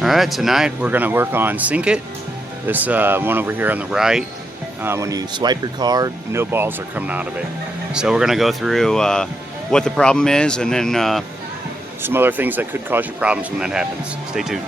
Alright, tonight we're going to work on Sync It. This one over here on the right. When you swipe your card, no balls are coming out of it. So we're going to go through what the problem is and then some other things that could cause you problems when that happens. Stay tuned.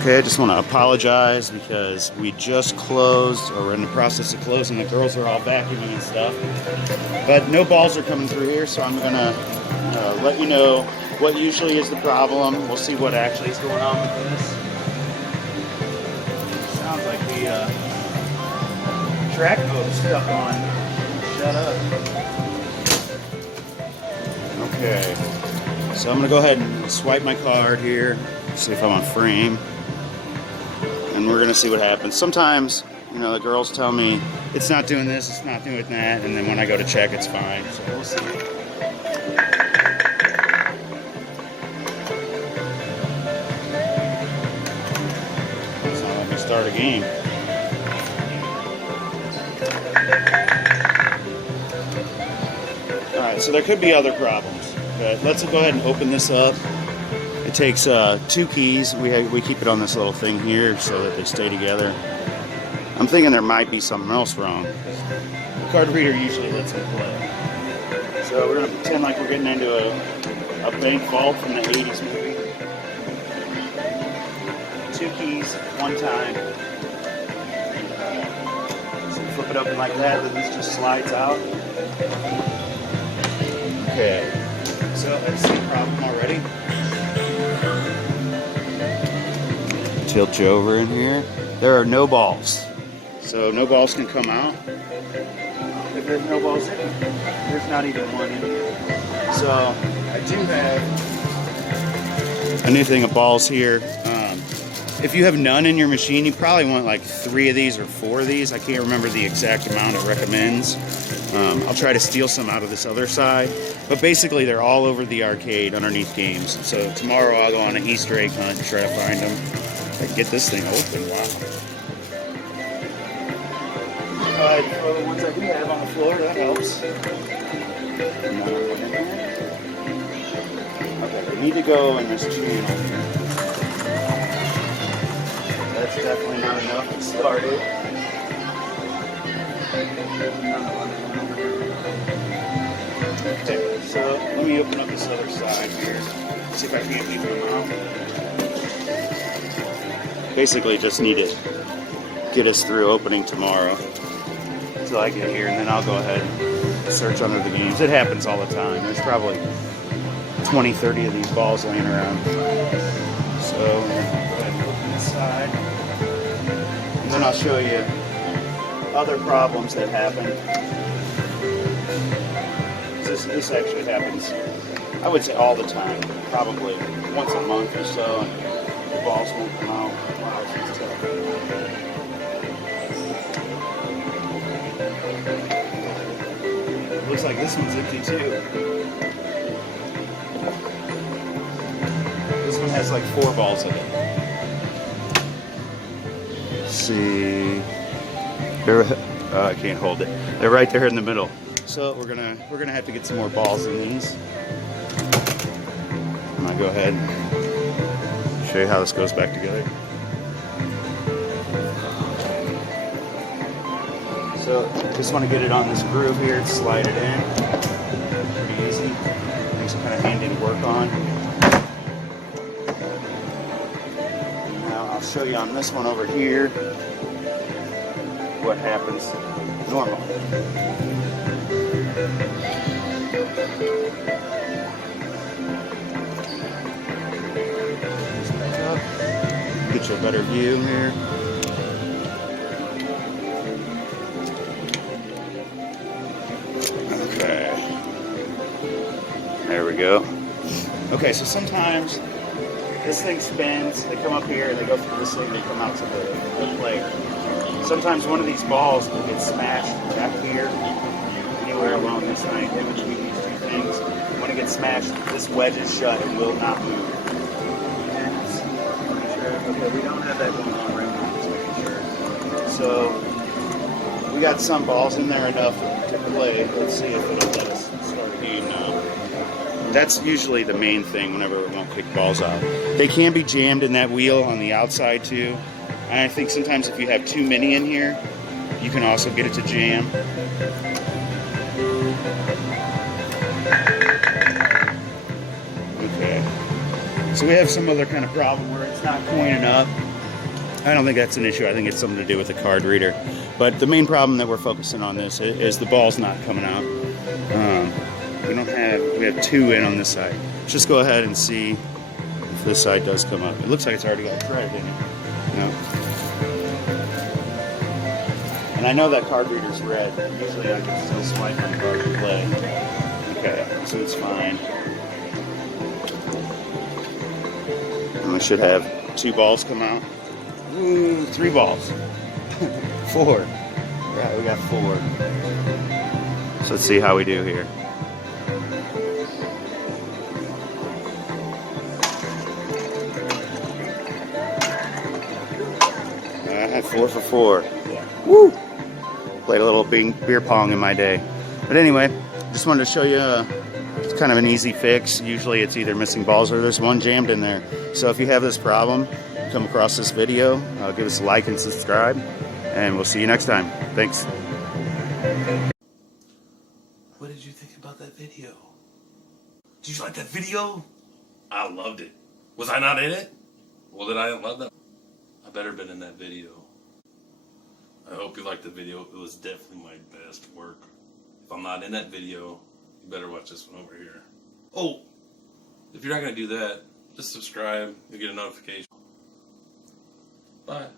Okay, I just want to apologize because we just closed, or we're in the process of closing. The girls are all vacuuming and stuff. But no balls are coming through here, so I'm going to let you know what usually is the problem. We'll see what actually is going on with this. Sounds like the track mode is stuck on. Shut up. Okay, so I'm going to go ahead and swipe my card here, see if I'm on frame. And we're gonna see what happens. Sometimes, the girls tell me it's not doing this, it's not doing that, and then when I go to check, it's fine. So we'll see. It's not letting me start a game. All right, so there could be other problems, but let's go ahead and open this up. It takes 2 keys. We keep it on this little thing here so that they stay together. I'm thinking there might be something else wrong. The card reader usually lets me play. So we're going to pretend like we're getting into a bank vault from the 80s movie. 2 keys, 1 time. So we flip it open like that, then this just slides out. Okay, so I see a problem already. Tilt you over in here. There are no balls. So no balls can come out. If there's no balls in it, there's not even one in here. So I do have a new thing of balls here. If you have none in your machine, you probably want like 3 of these or 4 of these. I can't remember the exact amount it recommends. I'll try to steal some out of this other side. But basically they're all over the arcade underneath games. So tomorrow I'll go on an Easter egg hunt and try to find them. I can get this thing open, wow. Throw the ones I do have on the floor, that helps. Okay, we need to go in this channel. That's definitely not enough to start it. Okay, so let me open up this other side here. See if I can't leave them out. Basically just need to get us through opening tomorrow until I get here, and then I'll go ahead and search under the games. It happens all the time. There's probably 20, 30 of these balls laying around. So I'll go ahead and open this side, and then I'll show you other problems that happen. This actually happens, I would say all the time, probably once a month or so, and the balls won't come out. Looks like this one's empty too. This one has like 4 balls in it. Let's see. I can't hold it. They're right there in the middle. So we're gonna have to get some more balls in these. I'm gonna go ahead and show you how this goes back together. So just want to get it on this groove here and slide it in. Pretty easy. Things are kind of handy to work on. Now I'll show you on this one over here what happens normal. Get you a better view here. There we go. Okay, so sometimes This thing spins, they come up here, and they go through this thing, they come out to the player. Sometimes one of these balls will get smashed back here, anywhere along this line, in between these two things. When it gets smashed, this wedge is shut and will not move. Okay, we don't have that going on right now, just making sure. So, we got some balls in there enough to play. Let's see if it'll let us start a game now. That's usually the main thing whenever we won't kick balls out. They can be jammed in that wheel on the outside too. And I think sometimes if you have too many in here, you can also get it to jam. Okay. So we have some other kind of problem where it's not pointing up. I don't think that's an issue. I think it's something to do with the card reader. But the main problem that we're focusing on this is the ball's not coming out. We have two in on this side. Let's just go ahead and see if this side does come up. It looks like it's already got a thread in it. No. And I know that card reader's red. Usually I can still swipe my card and play. Okay, so it's fine. And we should have 2 balls come out. Ooh, 3 balls. 4. Right, we got 4. So let's see how we do here. 4 for 4. Woo! Played a little beer pong in my day. But anyway, just wanted to show you it's kind of an easy fix. Usually it's either missing balls or there's one jammed in there. So if you have this problem, come across this video, give us a like and subscribe, and we'll see you next time. Thanks. What did you think about that video? Did you like that video? I loved it. Was I not in it? Well, then I didn't love that. I better have been in that video. I hope you liked the video. It was definitely my best work. If I'm not in that video, you better watch this one over here. Oh, if you're not going to do that, just subscribe. You'll get a notification. Bye.